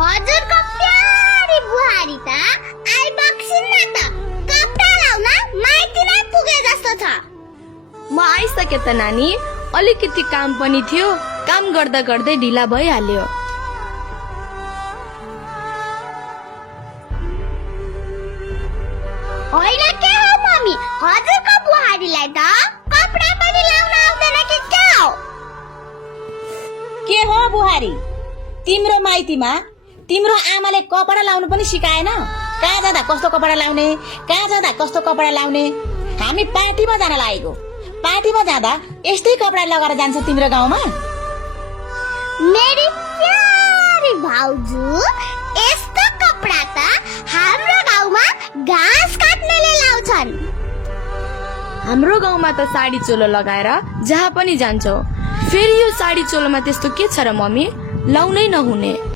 हजुरको प्यारी बुहारी त आइबक्सिन्न त कपडा लाउन माइती नै पुगे जस्तो छ। म आइसके त नानी, अलिकति काम पनि थियो, काम गर्दा गर्दै ढिला भइहाल्यो। होइन के हो मम्मी, हजुरको बुहारीलाई त कपडा पनि लाउन आउँदैन कि के हो? के हो बुहारी, तिम्रो माइतीमा तिम्रो आमाले कपडा लाउनु पनि सिकाएन? कहाँ जाँदा कस्तो कपडा लाउने, कहाँ जाँदा कस्तो कपडा लाउने? हामी पार्टीमा जान लागेको, पार्टीमा जाँदा यस्तै कपडा लगाएर जान्छ तिम्रो गाउँमा? मेरी प्यारी भाउजू, यस्तो कपडा त हाम्रो गाउँमा घाँस काट्नेले लाउँछन्। हाम्रो गाउँमा त साडी चोलो लगाएर जहाँ पनि जान्छौ। फेरि यो साडी चोलोमा त्यस्तो के छ र मम्मी, लाउनै नहुने?